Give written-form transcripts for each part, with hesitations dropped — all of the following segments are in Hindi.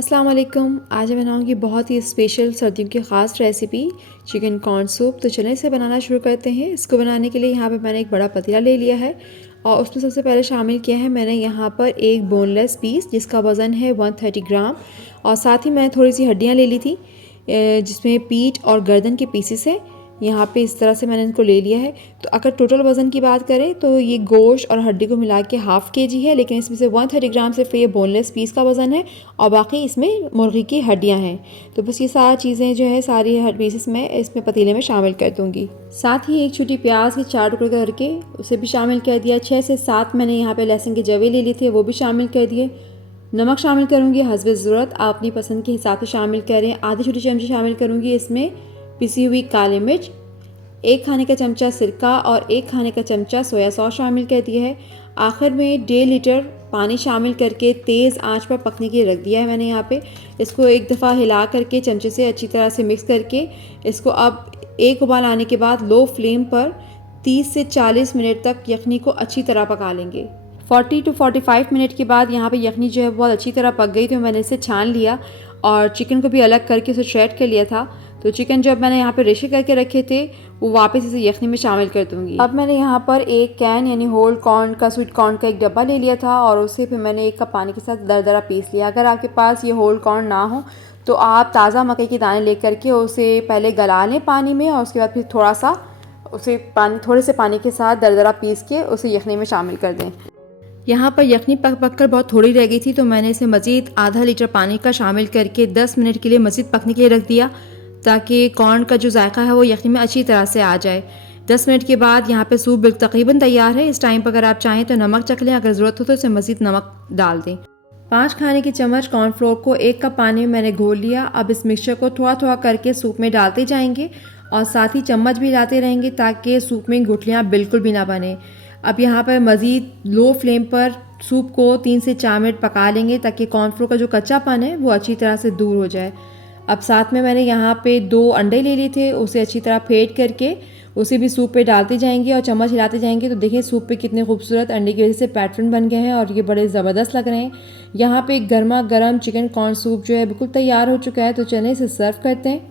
अस्सलाम वालेकुम। आज मैं बनाऊंगी बहुत ही स्पेशल सर्दियों की ख़ास रेसिपी चिकन कॉर्न सूप। तो चलें इसे बनाना शुरू करते हैं। इसको बनाने के लिए यहाँ पे मैंने एक बड़ा पतीला ले लिया है और उसमें सबसे पहले शामिल किया है मैंने यहाँ पर एक बोनलेस पीस जिसका वज़न है 130 ग्राम। और साथ ही मैं थोड़ी सी हड्डियाँ ले ली थी जिसमें पीठ और गर्दन के पीसेस हैं। यहाँ पे इस तरह से मैंने इनको ले लिया है। तो अगर टोटल वज़न की बात करें तो ये गोश्त और हड्डी को मिला के हाफ़ kg है, लेकिन इसमें से 130 ग्राम सिर्फ ये बोनलेस पीस का वज़न है और बाकी इसमें मुर्गी की हड्डियाँ हैं। तो बस ये सारी चीज़ें जो है सारी पीसेस मैं इसमें पतीले में शामिल कर दूँगी। साथ ही एक छोटी प्याज के 4 टुकड़े करके उसे भी शामिल कर दिया। 6 से 7 मैंने यहाँ पे लहसुन के जवे ले लिए थे, वो भी शामिल कर दिए। नमक शामिल करूँगी हस्बे ज़रूरत, आप अपनी पसंद के हिसाब से शामिल करें। आधी छोटी चमची शामिल करूँगी इसमें पिसी हुई काली मिर्च, 1 खाने का चमचा सिरका और 1 खाने का चमचा सोया सॉस शामिल कर दिया है। आखिर में 1.5 लीटर पानी शामिल करके तेज़ आंच पर पकने के लिए रख दिया है मैंने यहाँ पे। इसको एक दफ़ा हिला करके चमचे से अच्छी तरह से मिक्स करके इसको अब एक उबाल आने के बाद लो फ्लेम पर 30 से 40 मिनट तक यखनी को अच्छी तरह पका लेंगे। 40 to 45 मिनट के बाद यहाँ पे यखनी जो है बहुत अच्छी तरह पक गई, तो मैंने इसे छान लिया और चिकन को भी अलग करके उसे श्रेड कर लिया था। तो चिकन जो मैंने यहाँ पे रेशे करके रखे थे वो वापस इसे यखनी में शामिल कर दूँगी। अब मैंने यहाँ पर एक कैन यानी होल कॉर्न का, स्वीट कॉर्न का एक डब्बा ले लिया था और उसे फिर मैंने 1 कप पानी के साथ दरदरा पीस लिया। अगर आपके पास ये होल कॉर्न ना हो तो आप ताज़ा मकई के दाने ले करके उसे पहले गला लें पानी में और उसके बाद फिर थोड़े से पानी के साथ दरदरा पीस के उसे यखनी में शामिल कर दें। यहाँ पर यखनी पक कर बहुत थोड़ी रह गई थी, तो मैंने इसे मज़ीद आधा लीटर पानी का शामिल करके 10 मिनट के लिए मज़ीद पकने के लिए रख दिया ताकि कॉर्न का जो जायका है वो यखनी में अच्छी तरह से आ जाए। 10 मिनट के बाद यहाँ पे सूप बिल्कुल तकरीबन तैयार है। इस टाइम पर अगर आप चाहें तो नमक चख लें, अगर ज़रूरत हो तो इसमें मज़ीद नमक डाल दें। 5 खाने के चम्मच कॉर्नफ्लोर को 1 कप पानी में मैंने घोल लिया। अब इस मिक्सचर को थोड़ा थोड़ा करके सूप में डालते जाएंगे और साथ ही चम्मच भी हिलाते रहेंगे ताकि सूप में गुठलियाँ बिल्कुल भी ना बने। अब यहाँ पर मज़ीद लो फ्लेम पर सूप को 3 से 4 मिनट पका लेंगे ताकि कॉर्नफ्लोर का जो कच्चापन है वो अच्छी तरह से दूर हो जाए। अब साथ में मैंने यहाँ पे 2 अंडे ले लिए थे, उसे अच्छी तरह फेंट करके उसे भी सूप पे डालते जाएंगे और चम्मच हिलाते जाएंगे। तो देखिए सूप पे कितने खूबसूरत अंडे की वजह से पैटर्न बन गए हैं और ये बड़े ज़बरदस्त लग रहे हैं। यहाँ पे गर्मा गर्म चिकन कॉर्न सूप जो है बिल्कुल तैयार हो चुका है। तो चलें इसे सर्व करते हैं।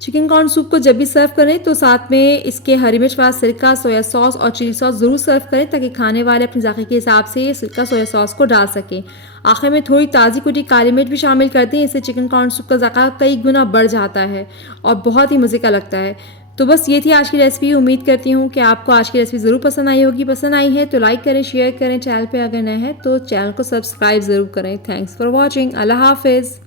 चिकन कॉर्न सूप को जब भी सर्व करें तो साथ में इसके हरी मिर्च वाला सिरका, सोया सॉस और चिली सॉस ज़रूर सर्व करें ताकि खाने वाले अपने जायके के हिसाब से सिरका सोया सॉस को डाल सकें। आखिर में थोड़ी ताज़ी कुटी काली मिर्च भी शामिल करते हैं, इससे चिकन कॉर्न सूप का जायका कई गुना बढ़ जाता है और बहुत ही मज़े का लगता है। तो बस ये थी आज की रेसिपी। उम्मीद करती हूँ कि आपको आज की रेसिपी ज़रूर पसंद आई होगी। पसंद आई है तो लाइक करें, शेयर करें। चैनल पर अगर नए हैं तो चैनल को सब्सक्राइब ज़रूर करें। Thanks for watching. अल्लाह हाफिज़।